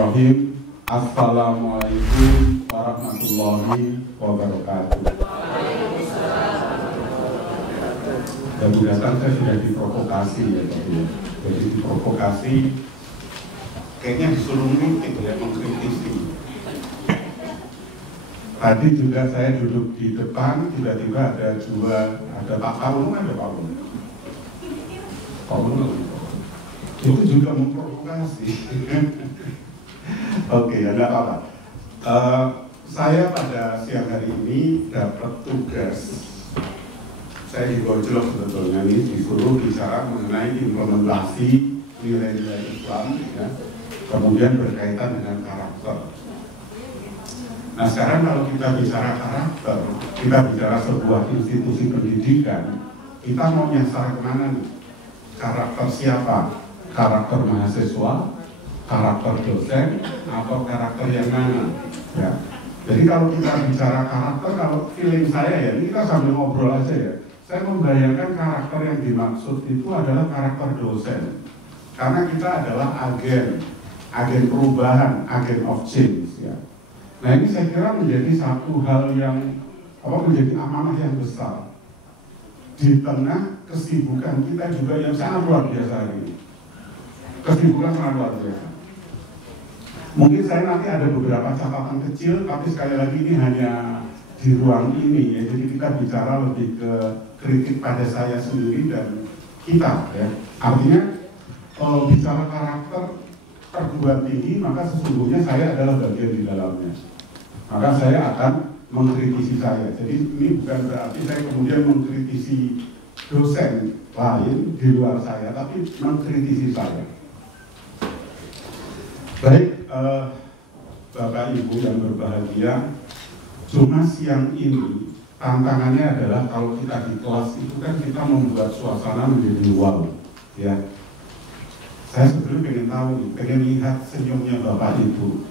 Bismillahirrahmanirrahim. Assalamualaikum warahmatullahi wabarakatuh. Dan datang saya sudah diprovokasi ya tadi. Jadi diprovokasi, kayaknya disuruh ngintip ya, mengkritisi. Tadi juga saya duduk di depan, tiba-tiba ada Pak Paulung, ada Pak Paulung. Itu juga memprovokasi. Oke, ada apa-apa. Saya pada siang hari ini dapat tugas. Saya digojlok sebetulnya ini disuruh bicara mengenai implementasi nilai-nilai Islam, ya, kemudian berkaitan dengan karakter. Nah sekarang kalau kita bicara karakter, kita bicara sebuah institusi pendidikan, kita mau nyasar kemana nih? Karakter siapa? Karakter mahasiswa, karakter dosen, atau karakter yang mana? Ya. Jadi kalau kita bicara karakter, kalau feeling saya ya, ini kita sambil ngobrol aja ya. Saya membayangkan karakter yang dimaksud itu adalah karakter dosen. Karena kita adalah agen perubahan, agen of change. Ya. Nah ini saya kira menjadi satu hal yang menjadi amanah yang besar di tengah kesibukan kita juga yang sangat luar biasa hari ini. Kesibukan sangat luar biasa. Mungkin saya nanti ada beberapa catatan kecil, tapi sekali lagi ini hanya di ruang ini ya. Jadi kita bicara lebih ke kritik pada saya sendiri dan kita ya. Artinya kalau bicara karakter perguruan tinggi, maka sesungguhnya saya adalah bagian di dalamnya. Maka saya akan mengkritisi saya. Jadi ini bukan berarti saya kemudian mengkritisi dosen lain di luar saya, tapi mengkritisi saya. Baik, Bapak Ibu yang berbahagia, cuma siang ini tantangannya adalah kalau kita di kelas itu kan kita membuat suasana menjadi wow, ya. Saya sebetulnya pengen lihat senyumnya Bapak Ibu.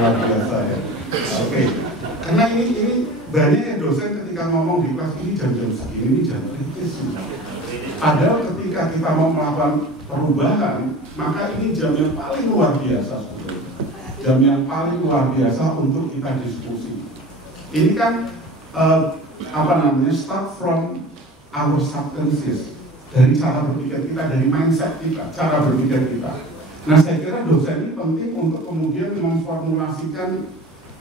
Luar biasa ya. Oke. Karena ini banyak dosen ketika ngomong di kelas ini jam-jam segini, ini jam kritis. Padahal ketika kita mau melakukan perubahan, maka ini jam yang paling luar biasa sebetulnya. Jam yang paling luar biasa untuk kita diskusi. Ini kan start from our subconscious. Dari cara berpikir kita, dari mindset kita, cara berpikir kita. Nah saya kira dosen ini penting untuk kemudian memformulasikan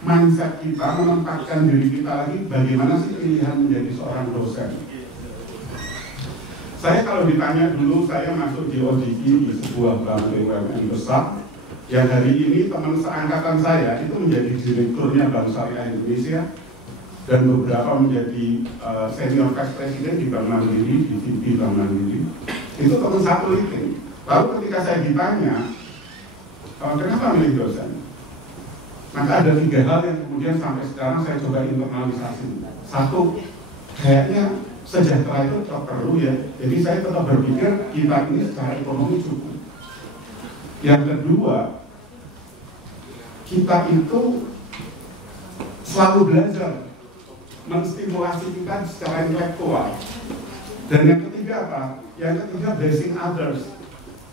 mindset kita, menempatkan diri kita lagi bagaimana sih pilihan menjadi seorang dosen. Saya kalau ditanya dulu, saya masuk di ODG di sebuah bank BUMN besar, yang hari ini teman seangkatan saya itu menjadi direkturnya Bank Syariah Indonesia, dan beberapa menjadi senior vice president di Bank Mandiri, di VP Bank Mandiri. Itu teman satu itu. Lalu ketika saya ditanya, kenapa milih dosen? Maka ada 3 hal yang kemudian sampai sekarang saya coba internalisasi. Satu, kayaknya sejahtera itu tetap perlu ya. Jadi saya tetap berpikir kita ini secara ekonomi cukup. Yang kedua, kita itu selalu belajar, menstimulasi kita secara intelektual. Dan yang ketiga apa? Yang ketiga blessing others.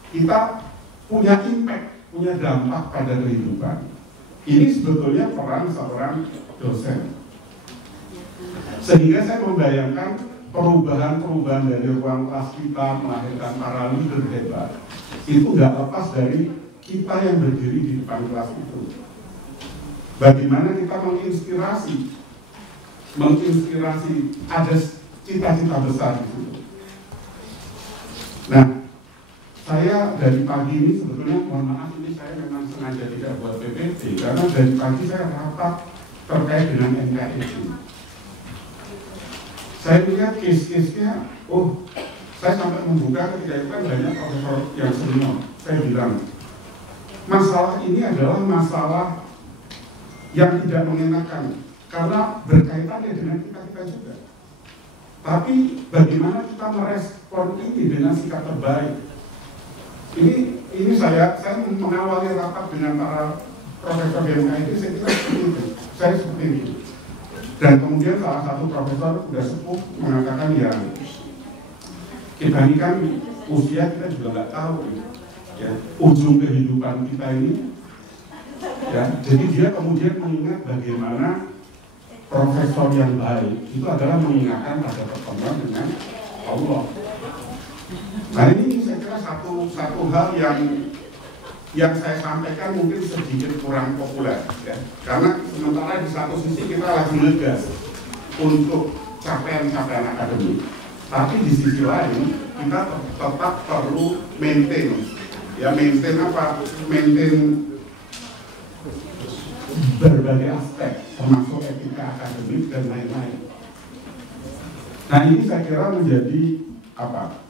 Kita punya impact, punya dampak pada kehidupan. Ini sebetulnya peran seorang dosen. Sehingga saya membayangkan perubahan-perubahan dari ruang kelas kita melahirkan para leader hebat. Itu nggak lepas dari kita yang berdiri di depan kelas itu. Bagaimana kita menginspirasi ada cita-cita besar di situ. Nah, saya dari pagi ini sebetulnya mohon maaf ini saya memang sengaja tidak buat PPT karena dari pagi saya rapat terkait dengan NKRI. Saya lihat case-case-nya, saya sampai membuka ketika itu kan banyak profesor yang senior. Saya bilang, masalah ini adalah masalah yang tidak mengenakan karena berkaitannya dengan kita juga. Tapi bagaimana kita merespon ini dengan sikap terbaik? Ini saya mengawali rapat dengan para profesor BMK itu, saya kira seperti itu. Saya seperti itu. Dan kemudian salah satu profesor sudah sepuh mengatakan ya kita ini kan usia kita juga nggak tahu. ya, ujung kehidupan kita ini. Ya, jadi dia kemudian mengingat bagaimana profesor yang baik itu adalah mengingatkan pada pertemuan dengan Allah. Nah ini saya kira satu hal yang saya sampaikan mungkin sedikit kurang populer, ya. Karena sementara di satu sisi kita lagi ngegas untuk capaian-capaian akademik, tapi di sisi lain kita tetap perlu maintain, ya maintain apa? Maintain berbagai aspek, termasuk etika akademik dan lain-lain. Nah ini saya kira menjadi apa?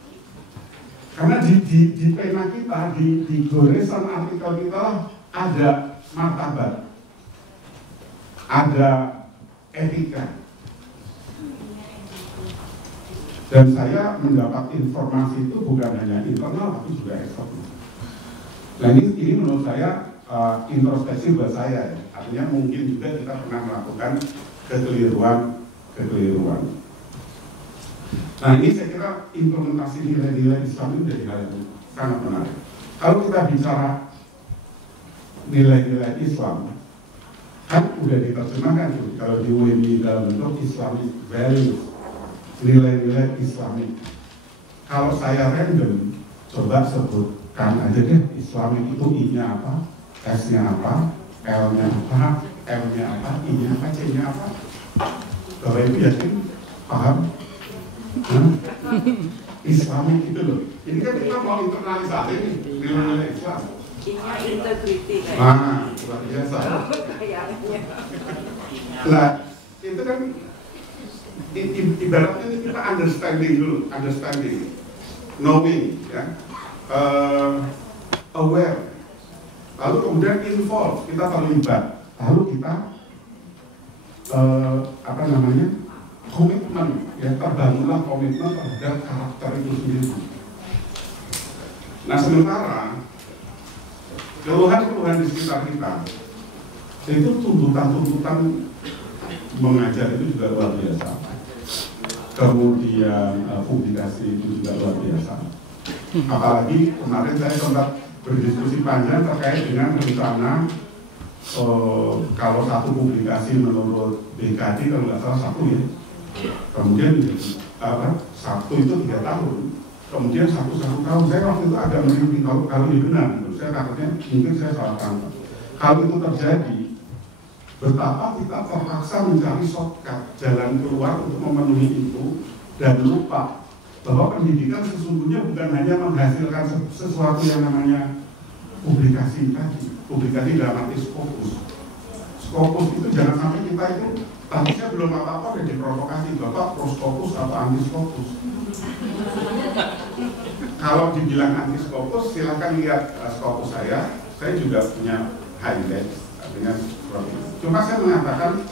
Karena di pena kita, di goresan artikel kita ada martabat, ada etika. Dan saya mendapat informasi itu bukan hanya internal, tapi juga eksternal. Nah ini menurut saya introspeksi buat saya, ya. Artinya mungkin juga kita pernah melakukan kekeliruan. Nah ini saya kira implementasi nilai-nilai Islam itu jadi hal yang sangat menarik. Kalau kita bicara nilai-nilai Islam, kan udah diterjemahkan tuh, kalau di UNI dalam bentuk Islamic values, nilai-nilai Islamik. Kalau saya random, coba sebutkan aja deh Islamik itu I-nya apa, S-nya apa, L-nya apa, M-nya apa, I-nya apa, C-nya apa. Kalau itu yakin paham? Islamik itu loh. Ini kan kita mau internalisasi nih nilai-nilai Islam. I-nya integriti kayak. Luar biasa. Nah, itu kan ibaratnya kita understanding dulu, knowing, ya, aware, lalu kemudian involve, kita terlibat, lalu kita komitmen, ya, terbangunlah komitmen terhadap karakter itu sendiri. Nah sementara keluhan-keluhan di sekitar kita itu tuntutan mengajar itu juga luar biasa. Kemudian publikasi itu juga luar biasa. Apalagi kemarin saya sempat berdiskusi panjang terkait dengan rencana kalau satu publikasi menurut BKD kalau nggak salah satu, ya. Kemudian satu itu 3 tahun. Kemudian satu tahun. Saya waktu itu agak mimpi kalau ini benar. Saya takutnya mungkin saya salah tangkap. Kalau itu terjadi, betapa kita terpaksa mencari shortcut, jalan keluar untuk memenuhi itu, dan lupa bahwa pendidikan sesungguhnya bukan hanya menghasilkan sesuatu yang namanya publikasi tadi. Publikasi dalam arti skopus. Skopus itu jangan sampai kita itu, tadi saya belum apa-apa udah diprovokasi, Bapak pro skopus atau anti skopus. Kalau dibilang anti skopus, silakan lihat skopus saya juga punya highlight, artinya seperti itu. Cuma saya mengatakan,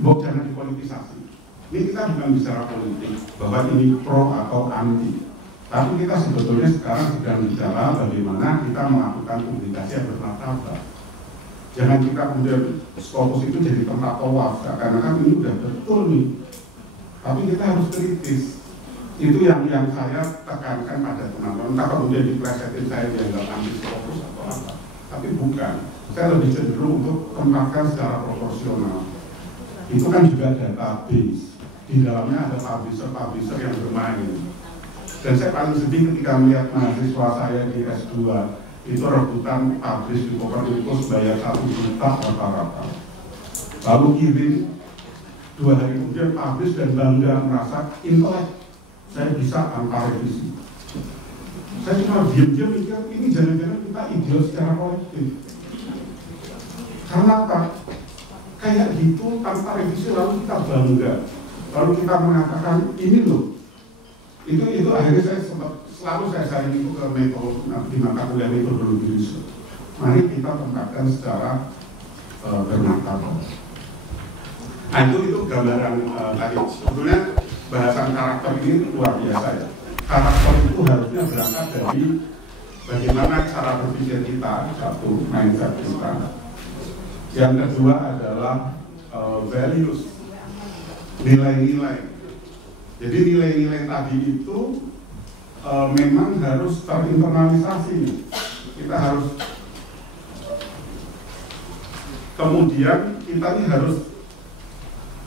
jangan dipolitisasi. Ini kita bukan bicara politik, bahwa ini pro atau anti. Tapi kita sebetulnya sekarang sedang bicara bagaimana kita melakukan publikasi yang bermartabat. Jangan kita kemudian skopus itu jadi tempat tawaf, karena kan ini udah betul nih. Tapi kita harus kritis. Itu yang saya tekankan pada teman-teman. Entah kemudian diplesetin saya dianggap anti skopus atau apa. Tapi bukan. Saya lebih cenderung untuk tempatkan secara proporsional. Itu kan juga database. Di dalamnya ada publisher yang bermain. Dan saya paling sedih ketika melihat mahasiswa saya di S2 itu rebutan publish di Copernicus bayar 1 juta rata-rata. Lalu kirim 2 hari kemudian publish dan bangga merasa intelek. Saya bisa tanpa revisi. Saya cuma diam-diam mikir ini jangan-jangan kita idiot secara kolektif. Karena apa? Kayak gitu tanpa revisi lalu kita bangga. Lalu kita mengatakan ini loh. Itu akhirnya saya selalu saya saring itu ke metode di mata kuliah metodologi riset. Mari kita tempatkan secara bermartabat. Nah itu gambaran tadi. Sebetulnya bahasan karakter ini luar biasa, ya. Karakter itu harusnya berangkat dari bagaimana cara berpikir kita, satu mindset kita. Yang kedua adalah values, nilai-nilai. Jadi nilai-nilai tadi itu memang harus terinternalisasi. Kita harus, kemudian kita ini harus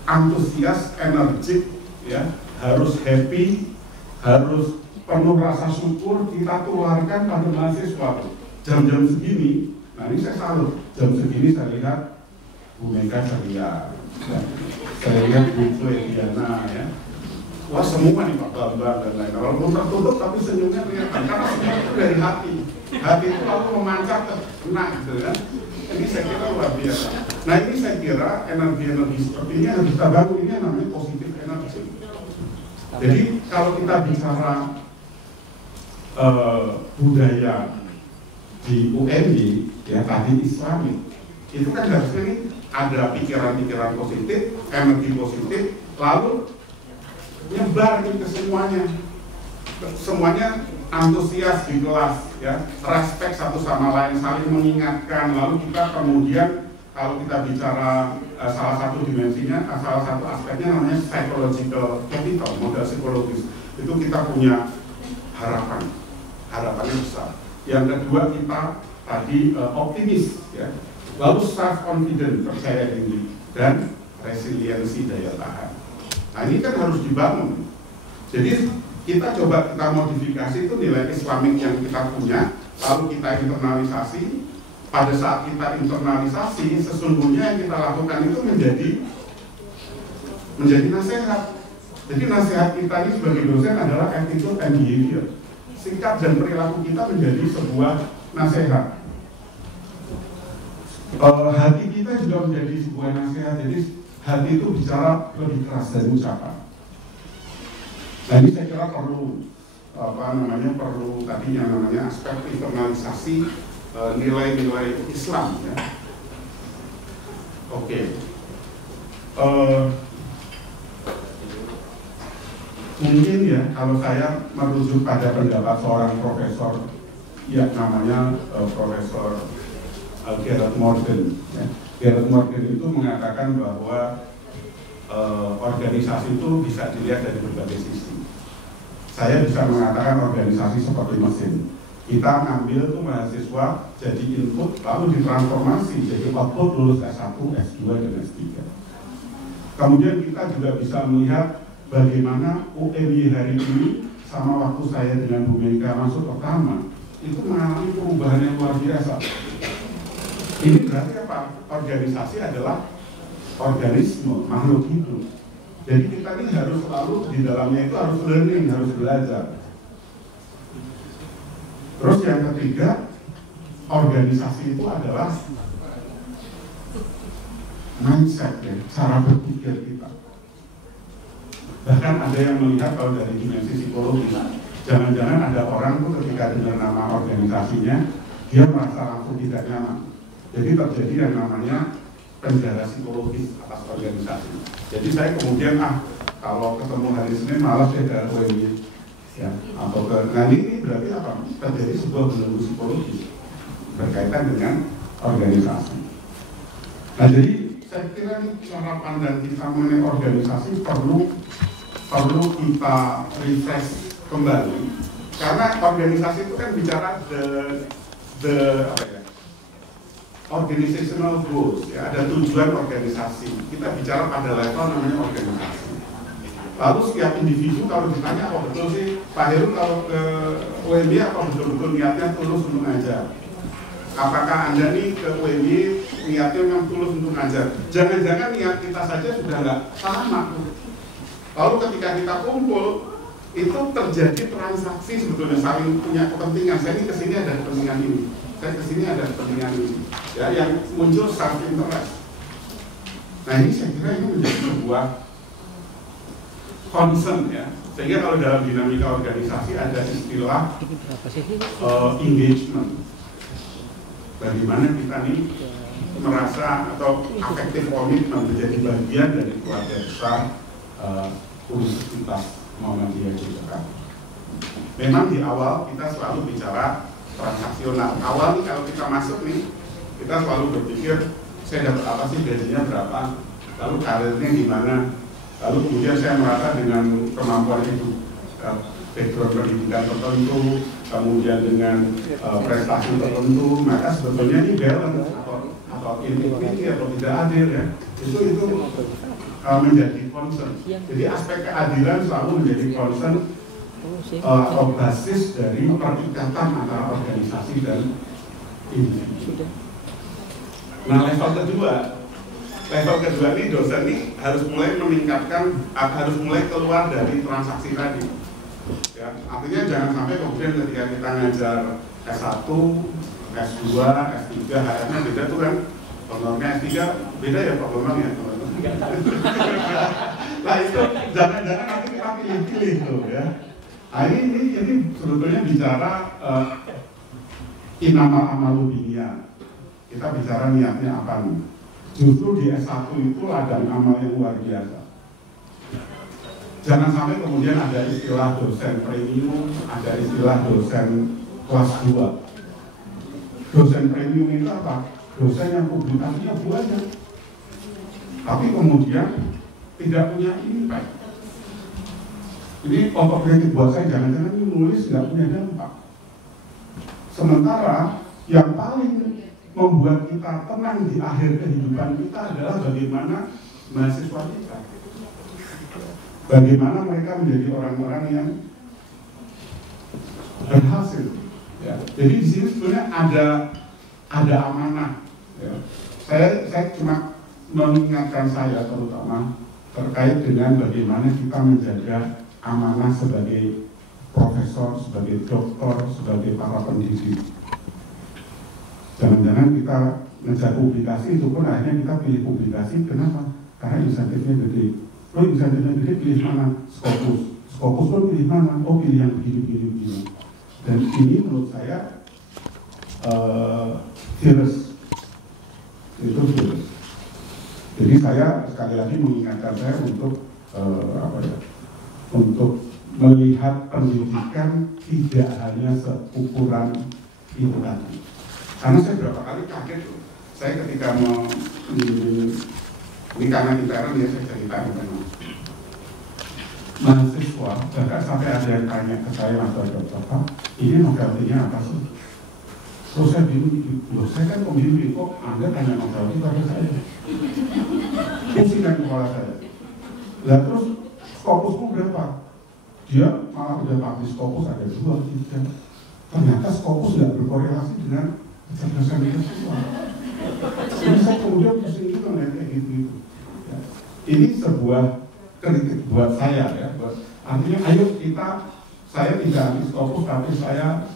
antusias, energik, ya, harus happy, harus penuh rasa syukur. Kita tularkan pada mahasiswa. Jam-jam segini, nah ini saya salut. Jam segini saya lihat Bu Mega ceria, saya lihat Bu Diana, ya. Wah, semua nih Pak Bambang dan lain-lain. Walaupun tertutup tapi senyumnya kelihatan karena senyum itu dari hati. Hati itu lalu memancar ke kena gitu kan. Ini saya kira luar biasa. Nah ini saya kira energi-energi seperti ini harus kita bangun. Ini namanya positif energi. Jadi kalau kita bicara budaya di UNY, ya tadi Islami, itu kan harusnya ini ada pikiran-pikiran positif, energi positif, lalu nyebar ke semuanya. Semuanya antusias di kelas, ya, respect satu sama lain, saling mengingatkan. Lalu kita kemudian kalau kita bicara salah satu dimensinya, salah satu aspeknya namanya psychological capital, modal psikologis. Itu kita punya harapan, harapannya besar. Yang kedua kita tadi optimis, ya. Lalu self confident, percaya diri, dan resiliensi daya tahan. Nah ini kan harus dibangun. Jadi kita coba kita modifikasi itu nilai Islamik yang kita punya, lalu kita internalisasi. Pada saat kita internalisasi, sesungguhnya yang kita lakukan itu menjadi nasihat. Jadi nasihat kita ini sebagai dosen adalah attitude and behavior. Sikap dan perilaku kita menjadi sebuah nasihat. Hati kita juga menjadi sebuah nasihat. Jadi hati itu bicara lebih keras dari ucapan. Nah ini saya kira perlu perlu tadi yang namanya aspek internalisasi nilai-nilai Islam, ya. Oke. Mungkin ya kalau saya merujuk pada pendapat seorang profesor yang namanya Profesor Gerald Morgan, ya. Gerald Morgan itu mengatakan bahwa organisasi itu bisa dilihat dari berbagai sisi. Saya bisa mengatakan organisasi seperti mesin. Kita ngambil tuh mahasiswa jadi input, lalu ditransformasi jadi output lulus S1, S2, dan S3. Kemudian kita juga bisa melihat bagaimana UNY hari ini sama waktu saya dengan Bu Mega masuk pertama itu mengalami perubahan yang luar biasa. Ini berarti apa? Organisasi adalah organisme, makhluk hidup. Jadi kita ini harus selalu di dalamnya itu harus learning, harus belajar. Terus yang ketiga, organisasi itu adalah mindset, ya, cara berpikir kita. Bahkan ada yang melihat kalau dari dimensi psikologis, jangan-jangan ada orang tuh ketika dengar nama organisasinya, dia merasa langsung tidak nyaman. Jadi terjadi yang namanya penjara psikologis atas organisasi. Jadi saya kemudian kalau ketemu hari Senin malas saya ke UNY, ya, atau ke ini berarti apa? Terjadi sebuah belenggu psikologis berkaitan dengan organisasi. Nah jadi saya kira cara pandang kita mengenai organisasi perlu kita refresh kembali, karena organisasi itu kan bicara organizational goals, ya, ada tujuan organisasi. Kita bicara pada level namanya organisasi. Lalu setiap individu kalau ditanya apa betul sih Pak Heru kalau ke UNY apa betul-betul niatnya tulus untuk ngajar? Apakah Anda nih ke UNY niatnya memang tulus untuk ngajar? Jangan-jangan niat kita saja sudah nggak sama. Lalu ketika kita kumpul itu terjadi transaksi sebetulnya saling punya kepentingan. Saya ini kesini ada kepentingan ini, saya kesini ada kepentingan ini, ya, yang muncul self interest. Nah ini saya kira ini menjadi sebuah concern, ya, sehingga kalau dalam dinamika organisasi ada istilah engagement. Bagaimana kita nih merasa atau affective commitment menjadi bagian dari keluarga besar Universitas Muhammadiyah Jakarta. Memang di awal kita selalu bicara transaksional. Awal nih kalau kita masuk nih, kita selalu berpikir saya dapat apa sih, gajinya berapa, lalu karirnya gimana. Lalu kemudian saya merasa dengan kemampuan itu background pendidikan tertentu, kemudian dengan prestasi tertentu, maka sebetulnya ini balance atau inequity atau tidak adil ya. Itu menjadi concern. Jadi aspek keadilan selalu menjadi concern atau basis dari perikatan antara organisasi dan individu. Nah, level kedua ini dosen ini harus mulai meningkatkan, harus mulai keluar dari transaksi tadi. Ya, artinya jangan sampai kemudian ketika kita ngajar S1, S2, S3, HR-nya beda tuh kan. Contohnya S3 beda ya Pak Bambang ya. Nah itu jangan-jangan nanti kita pilih-pilih tuh ya. Nah, ini sebetulnya bicara inamal amalu biniyat. Kita bicara niatnya apa nih? Justru di S1 itu ladang amal yang luar biasa. Jangan sampai kemudian ada istilah dosen premium, ada istilah dosen kelas 2. Dosen premium itu apa? Dosen yang publikasinya banyak, tapi kemudian tidak punya impact. Jadi otokritik buat saya, jangan-jangan ini nulis nggak punya dampak. Sementara yang paling membuat kita tenang di akhir kehidupan kita adalah bagaimana mahasiswa kita, bagaimana mereka menjadi orang-orang yang berhasil. Ya. Jadi di sini sebenarnya ada amanah. Ya. Saya cuma mengingatkan saya terutama terkait dengan bagaimana kita menjaga amanah sebagai profesor, sebagai doktor, sebagai para pendidik. Jangan-jangan kita ngejar publikasi itu pun akhirnya kita pilih publikasi, kenapa? Karena insentifnya gede. Oh insentifnya gede, pilih mana? Scopus. Scopus pun pilih mana? Oh pilih yang begini. Dan ini menurut saya virus. Itu virus. Jadi saya sekali lagi mengingatkan saya untuk untuk melihat pendidikan tidak hanya seukuran itu tadi. Karena saya berapa kali kaget tuh. Saya ketika ini karena intern ya saya cerita dengan mahasiswa, bahkan sampai ada yang tanya ke saya atau dokter, Pak, ini novelty-nya apa sih? Terus saya bingung, loh saya kan pembimbing, kok Anda tanya novelty pada saya? Pusing kan kepala saya. Lah terus Scopusmu berapa? Dia malah udah publish Scopus ada 2, 3. Ternyata Scopus tidak berkorelasi dengan kecerdasan intelektual. Jadi saya kemudian pusing juga melihat kayak gitu. Ya. Ini sebuah kritik buat saya ya. Artinya ayo saya tidak anti Scopus, tapi saya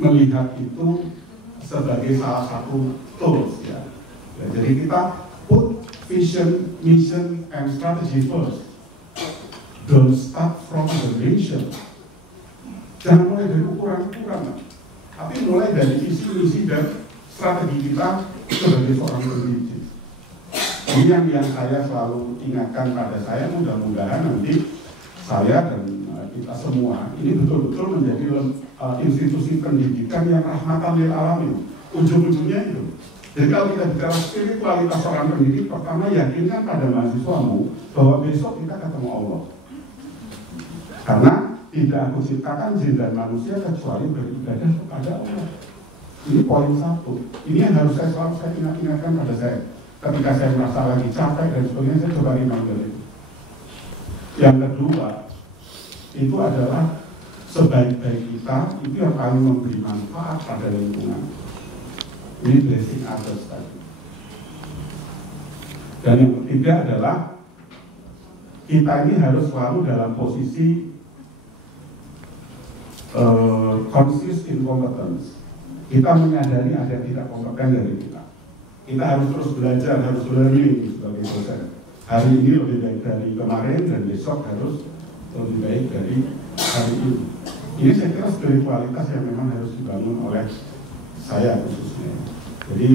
melihat itu sebagai salah satu tools ya. Jadi kita put vision, mission, and strategy first. Don't start from the nation. Jangan mulai dari ukuran-ukuran, tapi mulai dari visi, misi, dan strategi kita sebagai seorang pendidik. Ini yang saya selalu ingatkan pada saya, mudah-mudahan nanti saya dan kita semua ini betul-betul menjadi institusi pendidikan yang rahmatan lil alamin. Ujung-ujungnya itu. Jadi kalau kita bicara spiritualitas seorang pendidik, pertama yakinkan pada mahasiswamu bahwa besok kita ketemu Allah. Karena tidak aku ciptakan jin dan manusia kecuali beribadah kepada Allah. Ini poin 1. Ini yang harus saya selalu ingatkan pada saya. Ketika saya merasa lagi capek dan sebagainya, saya coba reminder itu. Yang kedua, itu adalah sebaik-baik kita, itu yang paling memberi manfaat pada lingkungan. Ini blessing others tadi. Dan yang ketiga adalah kita ini harus selalu dalam posisi conscious incompetence. Kita menyadari ada yang tidak kompeten dari kita. Kita harus terus belajar, harus learning sebagai dosen. Hari ini lebih baik dari kemarin dan besok harus lebih baik dari hari ini. Ini saya kira spiritualitas yang memang harus dibangun oleh saya khususnya. Jadi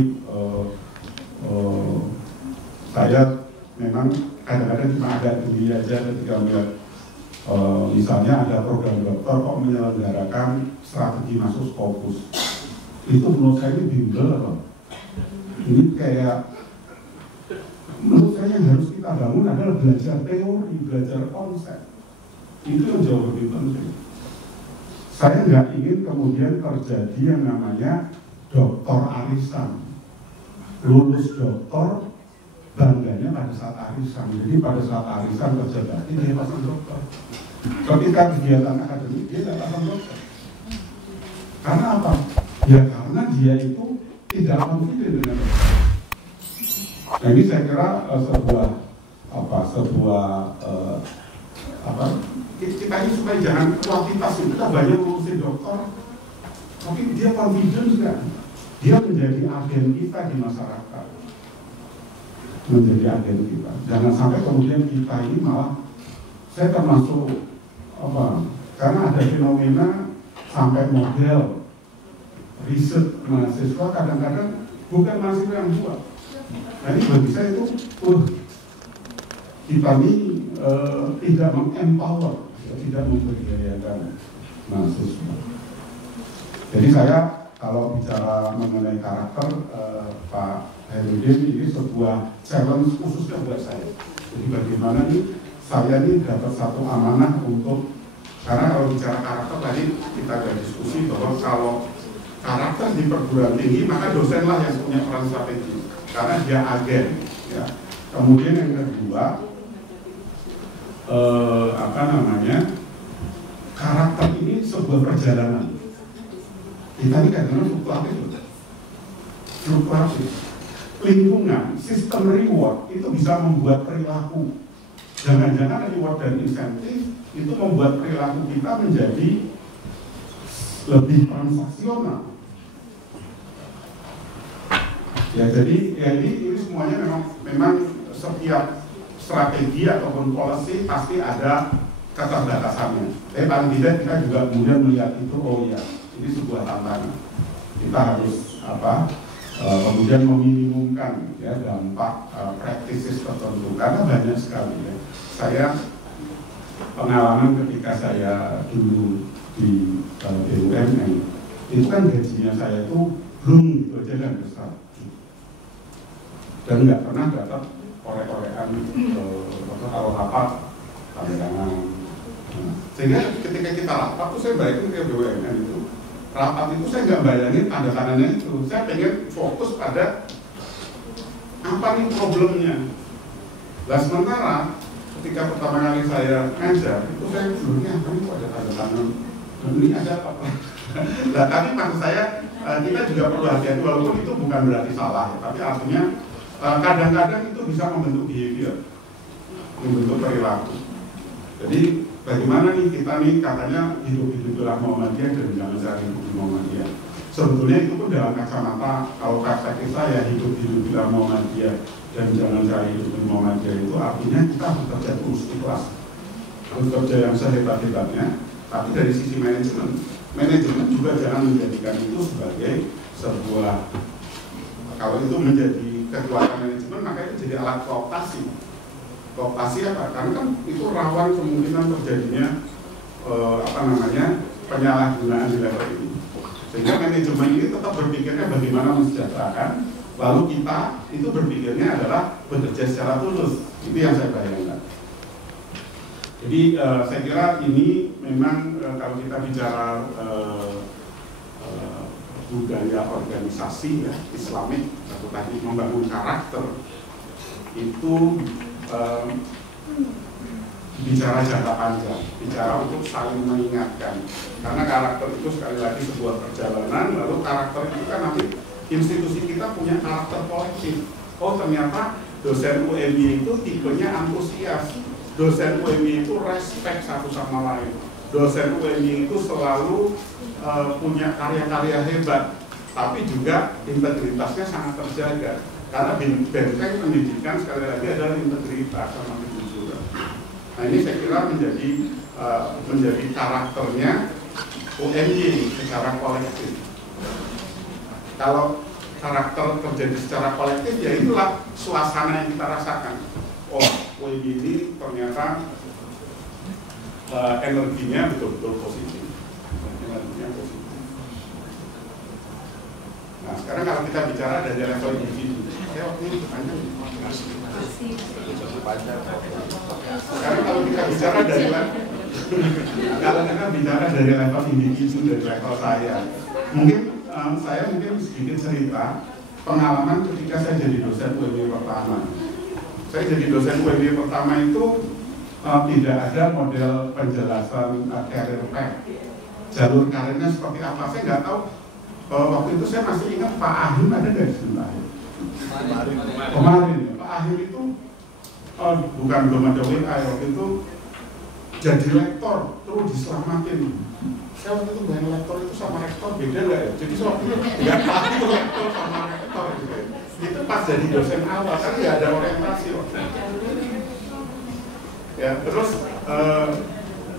saya memang kadang-kadang cuma agak gembira aja ketika melihat misalnya ada program dokter kok menyelenggarakan strategi masuk Scopus. Itu menurut saya ini bimbel loh. Ini kayak menurut saya yang harus kita bangun adalah belajar teori, belajar konsep. Itu yang jauh lebih penting. saya nggak ingin kemudian terjadi yang namanya doktor arisan, lulus doktor bangganya pada saat arisan. Jadi pada saat arisan kerja bakti dia pasang doktor. Ketika kegiatan akademik dia tidak pasang doktor. Karena apa? Ya karena dia itu tidak confident dengan dokter. Nah ini saya kira kita ini supaya jangan kuantitas itu, kita banyak ngurusin dokter, tapi dia confident nggak? Dia menjadi agen kita di masyarakat, menjadi agen kita. Jangan sampai kemudian kita ini malah, saya termasuk karena ada fenomena sampai model riset mahasiswa kadang-kadang bukan mahasiswa yang buat. Nah ini bagi saya itu kita ini tidak mengempower, tidak memberdayakan mahasiswa. Jadi saya kalau bicara mengenai karakter Pak Herudin ini sebuah challenge khususnya buat saya. Jadi bagaimana nih saya ini dapat satu amanah untuk, karena kalau bicara karakter tadi kita ada diskusi bahwa kalau karakter di perguruan tinggi maka dosenlah yang punya peran strategi karena dia agen. Ya. Kemudian yang kedua karakter ini sebuah perjalanan. Kita ini kadang-kadang fluktuatif. Lingkungan, sistem reward itu bisa membuat perilaku. Jangan-jangan reward dan insentif itu membuat perilaku kita menjadi lebih transaksional. Ya jadi ini semuanya memang setiap strategi ataupun policy pasti ada keterbatasannya. Tapi paling tidak kita juga kemudian melihat itu, oh iya, ini sebuah tantangan. Kita harus kemudian meminimumkan ya dampak practices tertentu karena banyak sekali ya. Saya pengalaman ketika saya dulu di BUMN itu kan gajinya saya itu belum gitu aja dan besar dan nggak pernah dapat korek-korekan kalau rapat tanda tangan. Sehingga ketika kita rapat tuh saya balikin ke BUMN itu, rapat itu saya nggak bayangin tanda tangannya itu, saya pengen fokus pada apa nih problemnya. Nah sementara ketika pertama kali saya ngajar itu saya dulunya apa nih kok ada tanda tangan, ini ada apa? Nah tapi maksud saya kita juga perlu hati-hati walaupun itu bukan berarti salah ya, tapi artinya kadang-kadang itu bisa membentuk behavior, membentuk perilaku. Jadi bagaimana nih kita nih katanya hidup-hiduplah Muhammadiyah dan jangan cari hidup di Muhammadiyah. Sebetulnya itu pun dalam kacamata kalau perspektif saya hidup-hiduplah Muhammadiyah dan jangan cari hidup di Muhammadiyah itu artinya kita harus kerja terus ikhlas, harus kerja yang sehebat-hebatnya. Tapi dari sisi manajemen juga jangan menjadikan itu sebagai sebuah, kalau itu menjadi kekuatan manajemen maka itu jadi alat kooptasi. Kooptasi apa? Karena kan itu rawan kemungkinan terjadinya penyalahgunaan di level ini. Sehingga manajemen ini tetap berpikirnya bagaimana mensejahterakan, lalu kita itu berpikirnya adalah bekerja secara tulus. Itu yang saya bayangkan. Jadi saya kira ini memang kalau kita bicara budaya organisasi ya, Islamik atau tadi membangun karakter itu bicara jangka panjang, bicara untuk saling mengingatkan. Karena karakter itu sekali lagi sebuah perjalanan, lalu karakter itu kan nanti institusi kita punya karakter kolektif. Oh ternyata dosen UMI itu tipenya antusias, dosen UMI itu respect satu sama lain, dosen UMI itu selalu punya karya-karya hebat, tapi juga integritasnya sangat terjaga. Karena benteng pendidikan sekali lagi adalah integritas sama kejujuran. Nah ini saya kira menjadi karakternya UMY secara kolektif. Kalau karakter terjadi secara kolektif, ya itulah suasana yang kita rasakan. Oh, UMY ini ternyata energinya betul-betul positif. Energinya positif. Nah sekarang kalau kita bicara dari level individu, saya waktu ini bertanya sekarang kalau kita bicara dari Kalau kita bicara dari level individu, dari level saya, mungkin saya sedikit cerita pengalaman ketika saya jadi dosen UMY pertama. Saya jadi dosen UMY pertama itu tidak ada model penjelasan career path, jalur karirnya seperti apa. Saya nggak tahu. Waktu itu saya masih ingat Pak Ahim ada nggak di sini? Kemarin Pak Ahim itu bukan belum ada WA, waktu itu jadi lektor terus diselamatin. Saya waktu itu bayang lektor itu sama rektor beda nggak ya? Jadi waktu itu nggak tahu lektor sama rektor gitu. Itu pas jadi dosen awal kan nggak ada orientasi waktu itu. Ya terus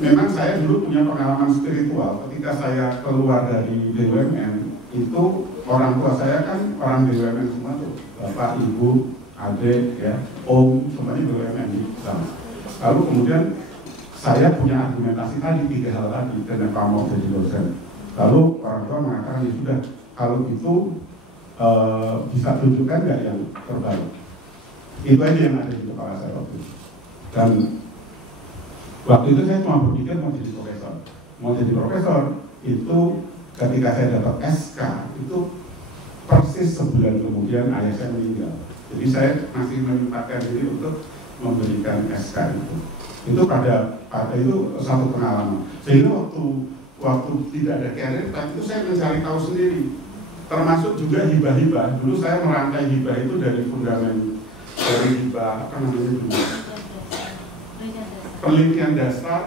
memang saya dulu punya pengalaman spiritual ketika saya keluar dari BUMN. Itu orang tua saya kan orang BUMN semua tuh, bapak, ibu, adik, ya, om, semuanya BUMN sama. Lalu kemudian saya punya argumentasi tadi 3 hal tadi, kenapa mau jadi dosen. Lalu orang tua mengatakan ya sudah, kalau itu bisa tunjukkan nggak yang terbaik. Itu aja yang ada di kepala saya waktu itu. Dan waktu itu saya cuma berpikir mau jadi profesor. Mau jadi profesor itu ketika saya dapat SK itu persis sebulan kemudian ayah saya meninggal. Jadi saya masih menyempatkan diri untuk memberikan SK itu. Itu pada itu satu pengalaman. Sehingga waktu tidak ada karir, tapi itu saya mencari tahu sendiri. Termasuk juga hibah-hibah. Dulu saya merangkai hibah itu dari fundament dari hibah apa namanya dulu? Penelitian dasar.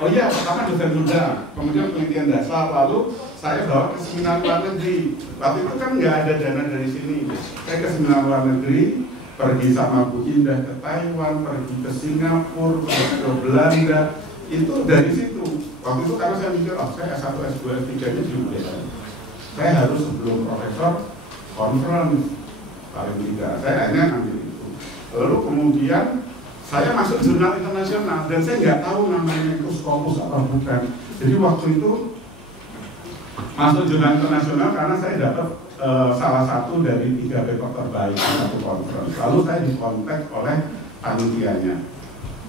Oh iya, pertama dosen muda, kemudian penelitian dasar, lalu saya bawa ke seminar luar negeri. Waktu itu kan nggak ada dana dari sini. Saya ke seminar luar negeri, pergi sama Bu Indah ke Taiwan, pergi ke Singapura, pergi ke Belanda. Itu dari situ. Waktu itu karena saya mikir, oh saya S1, S2, S3-nya juga. Saya harus sebelum profesor conference paling tidak. Saya akhirnya ambil itu. Lalu kemudian saya masuk jurnal internasional dan saya nggak tahu namanya itu Scopus atau bukan. Jadi waktu itu masuk jurnal internasional karena saya dapat salah satu dari 3 paper terbaik di satu conference. Lalu saya dikontak oleh panitianya.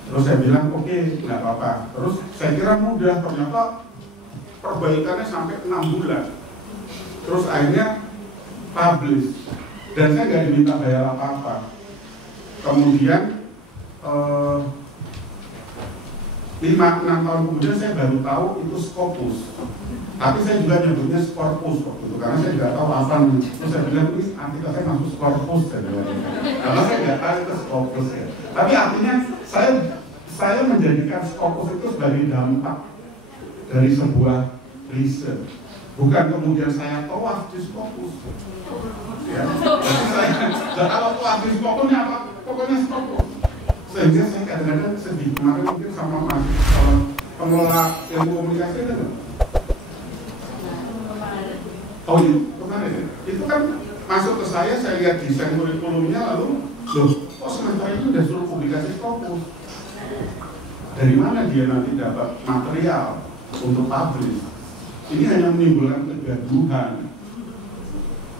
Terus saya bilang oke, nggak apa-apa. Terus saya kira mudah, ternyata perbaikannya sampai 6 bulan. Terus akhirnya publish dan saya nggak diminta bayar apa-apa. Kemudian 5-6 tahun kemudian saya baru tahu itu Scopus. Tapi saya juga nyebutnya Scorpus waktu itu karena saya tidak tahu apa. Terus saya bilang ini artikel saya masuk Scorpus karena saya tidak tahu itu Scopus ya. Tapi artinya saya menjadikan Scopus itu sebagai dampak dari sebuah riset. Bukan kemudian saya tawaf di Scopus. Ya. Jadi kalau tawaf di Scopus apa? Pokoknya Scopus. Sehingga saya kadang-kadang sedih kemarin mungkin sama pengelola ilmu komunikasi itu. Oh iya, kemarin ya. Itu kan masuk ke saya lihat desain kurikulumnya lalu, loh, kok semester itu udah suruh publikasi Scopus? Dari mana dia nanti dapat material untuk publish? Ini hanya menimbulkan kegaduhan.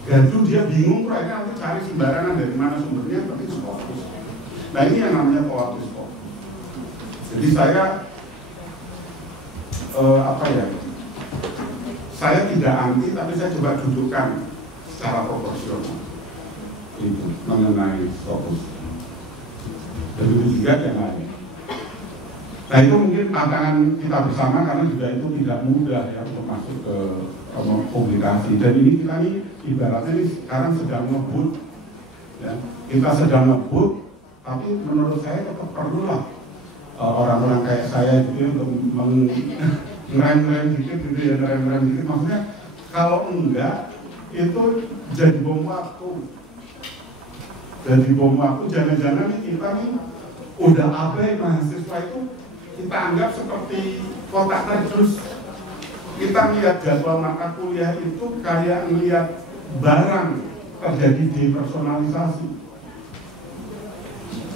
Gaduh dia bingung, akhirnya nanti cari sembarangan dari mana sumbernya, tapi Scopus. Nah ini yang namanya co-author Scopus. Jadi saya saya tidak anti, tapi saya coba dudukkan secara proporsional itu mengenai Scopus. Dan itu juga yang lain. Nah itu mungkin tantangan kita bersama karena juga itu tidak mudah ya untuk masuk ke publikasi. Dan ini kita ini ibaratnya ini sekarang sedang ngebut, ya. Kita sedang ngebut. Tapi menurut saya tetap perlulah orang-orang kayak saya gitu untuk ngerem-ngerem dikit gitu ya, ngerem-ngerem dikit. Maksudnya kalau enggak itu jadi bom waktu. Jadi bom waktu, jangan-jangan kita nih udah abai mahasiswa itu kita anggap seperti kotak kardus. Kita lihat jadwal mata kuliah itu kayak melihat barang terjadi depersonalisasi.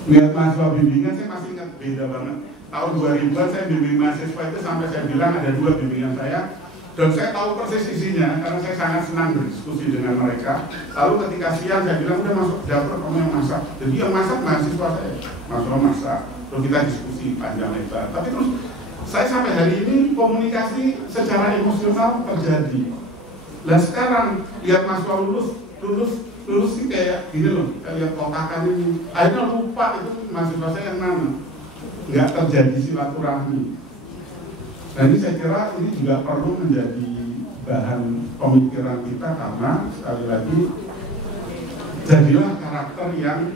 Lihat mahasiswa bimbingan, saya masih ingat beda banget. Tahun 2000 saya bimbing mahasiswa itu sampai saya bilang ada 2 bimbingan saya. Dan saya tahu persis isinya karena saya sangat senang berdiskusi dengan mereka. Lalu ketika siang saya bilang udah masuk dapur kamu yang masak. Jadi yang masak mahasiswa saya, mahasiswa masak. Terus kita diskusi panjang lebar. Tapi terus saya sampai hari ini komunikasi secara emosional terjadi. Nah sekarang lihat mahasiswa lulus sih kayak gini loh, kita lihat kotakan ini. Akhirnya lupa itu mahasiswa saya yang mana. Nggak terjadi silaturahmi. Nah ini saya kira ini juga perlu menjadi bahan pemikiran kita karena sekali lagi jadilah karakter yang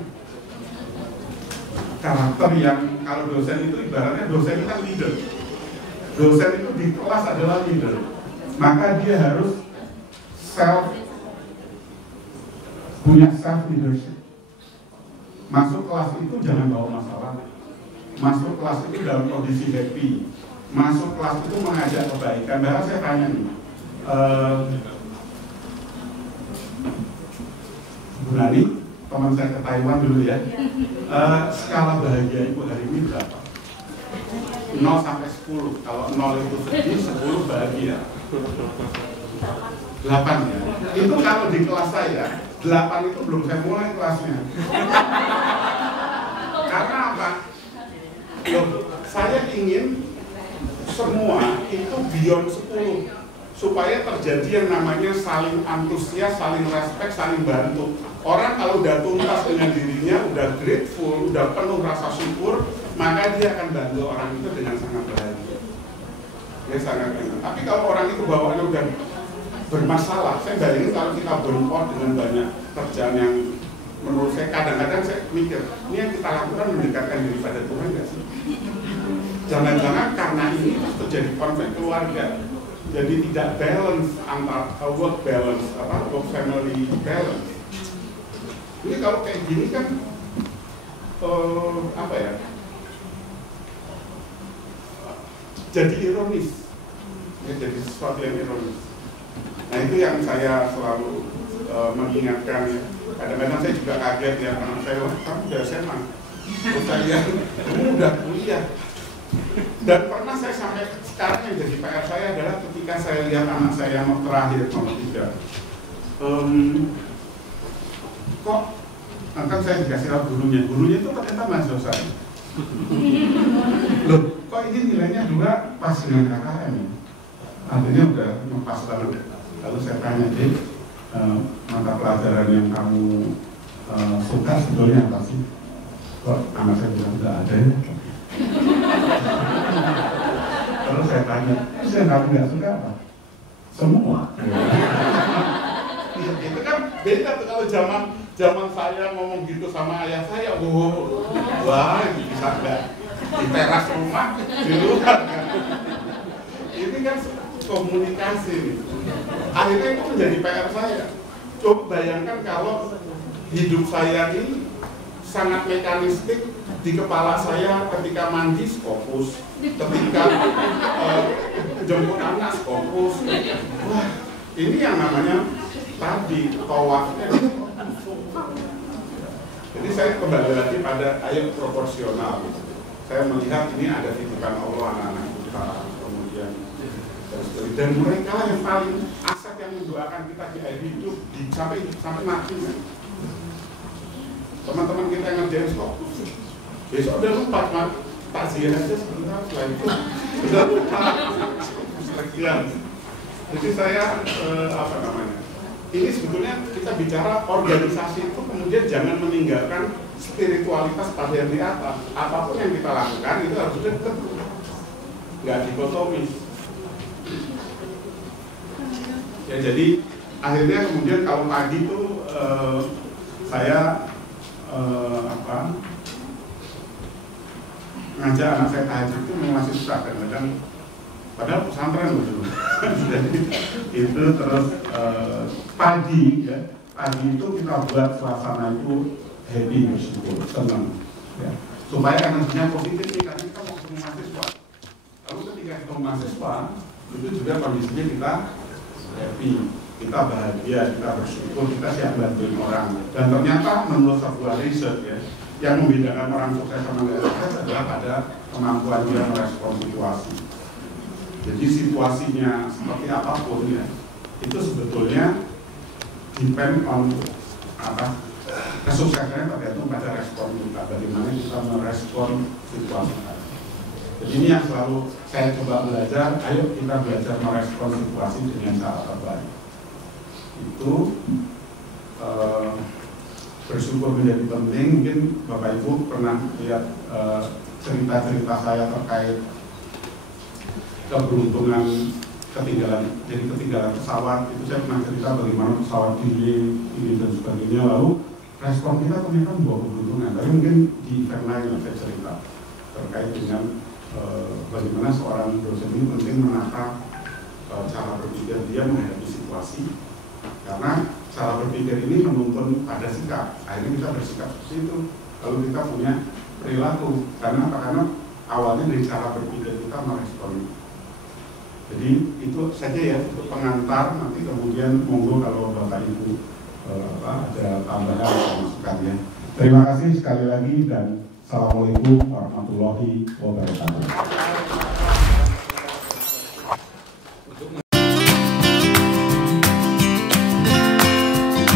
kalau dosen itu ibaratnya dosen itu kan leader. Dosen itu di kelas adalah leader, maka dia harus punya self leadership. Masuk kelas itu jangan bawa masalah. Masuk kelas itu dalam kondisi happy. Masuk kelas itu mengajak kebaikan. Bahkan saya tanya nih, Bu Nani, teman saya ke Taiwan dulu ya, skala bahagia Ibu hari ini berapa? 0 sampai 10. Kalau 0 itu sedih, 10 bahagia. 8 ya. Itu kalau di kelas saya, 8 itu belum saya mulai kelasnya. Karena apa? Loh, saya ingin semua itu beyond 10 supaya terjadi yang namanya saling antusias, saling respect, saling bantu. Orang kalau udah tuntas dengan dirinya, udah grateful, udah penuh rasa syukur, maka dia akan bantu orang itu dengan sangat bahagia. Ya sangat enak. Tapi kalau orang itu bawaannya udah bermasalah, saya bayangin kalau kita burn-out dengan banyak kerjaan yang menurut saya kadang-kadang saya mikir, ini yang kita lakukan mendekatkan diri pada Tuhan nggak sih? Jangan-jangan karena ini terjadi konflik keluarga, jadi tidak balance antara work balance, work family balance. Ini kalau kayak gini kan jadi ironis, ya, jadi sesuatu yang ironis. Nah itu yang saya selalu mengingatkan. Kadang-kadang saya juga kaget ya, anak saya, kamu udah SMA, terus saya kamu udah kuliah. Dan pernah saya sampai sekarang yang jadi PR saya adalah ketika saya lihat anak saya yang terakhir nomor 3, kok kan saya dikasih tahu gurunya itu ternyata mahasiswa saya. Loh, kok ini nilainya 2 pas dengan KKM ya? Artinya udah pas banget. Lalu saya tanya, mata pelajaran yang kamu suka sebetulnya apa sih? Kok anak saya bilang tidak ada ya? Terus saya tanya, terus yang kamu nggak suka apa? Semua. Itu kan beda tuh kalau zaman saya ngomong gitu sama ayah saya, wah bisa nggak di teras rumah di luar kan? Ini kan komunikasi nih. Akhirnya itu menjadi PR saya. Coba bayangkan kalau hidup saya ini sangat mekanistik. Di kepala saya ketika mandi fokus, ketika jemput anak fokus. Wah, ini yang namanya tadi tawafnya. Jadi saya kembali lagi pada ayat proporsional. Saya melihat ini ada titipan Allah anak-anak kita, kemudian dan mereka yang paling aset yang mendoakan kita di akhir hidup sampai mati. Teman-teman kita yang ngerjain fokus. Besok udah lupa, takziah aja sebentar, setelah itu udah lupa sekian. Jadi saya ini sebetulnya kita bicara organisasi itu kemudian jangan meninggalkan spiritualitas pada yang di atas. Apapun yang kita lakukan itu harus dekat, nggak dikotomis. Ya jadi akhirnya kemudian kalau pagi itu saya ngajak anak saya tahajud itu masih susah kadang-kadang, padahal pesantren loh dulu. Jadi itu terus pagi itu kita buat suasana itu happy, bersyukur, senang ya. Supaya energinya positif nih, karena kita mau ketemu mahasiswa. Lalu ketika ketemu mahasiswa itu juga kondisinya kita happy, kita bahagia, kita bersyukur, kita siap bantuin orang. Dan ternyata menurut sebuah riset ya, yang membedakan orang sukses sama nggak sukses adalah pada kemampuan dia merespon situasi. Jadi situasinya seperti apapun ya, itu sebetulnya depend on kesuksesannya tergantung pada respon kita, bagaimana kita merespon situasi. Jadi ini yang selalu saya coba belajar, ayo kita belajar merespon situasi dengan cara terbaik. Itu bersyukur menjadi penting. Mungkin Bapak Ibu pernah lihat cerita-cerita saya terkait keberuntungan ketinggalan pesawat. Itu saya pernah cerita bagaimana pesawat ini dan sebagainya, lalu respon kita ternyata membawa keberuntungan. Tapi mungkin di event lain saya cerita terkait dengan bagaimana seorang dosen ini penting menata cara berpikir dia menghadapi situasi, karena cara berpikir ini menuntun pada sikap. Akhirnya kita bersikap seperti itu, lalu kita punya perilaku. Karena apa? Karena awalnya dari cara berpikir kita merespon. Jadi itu saja ya untuk pengantar. Nanti kemudian monggo kalau Bapak Ibu ada tambahan atau masukannya. Terima kasih sekali lagi dan Assalamualaikum warahmatullahi wabarakatuh.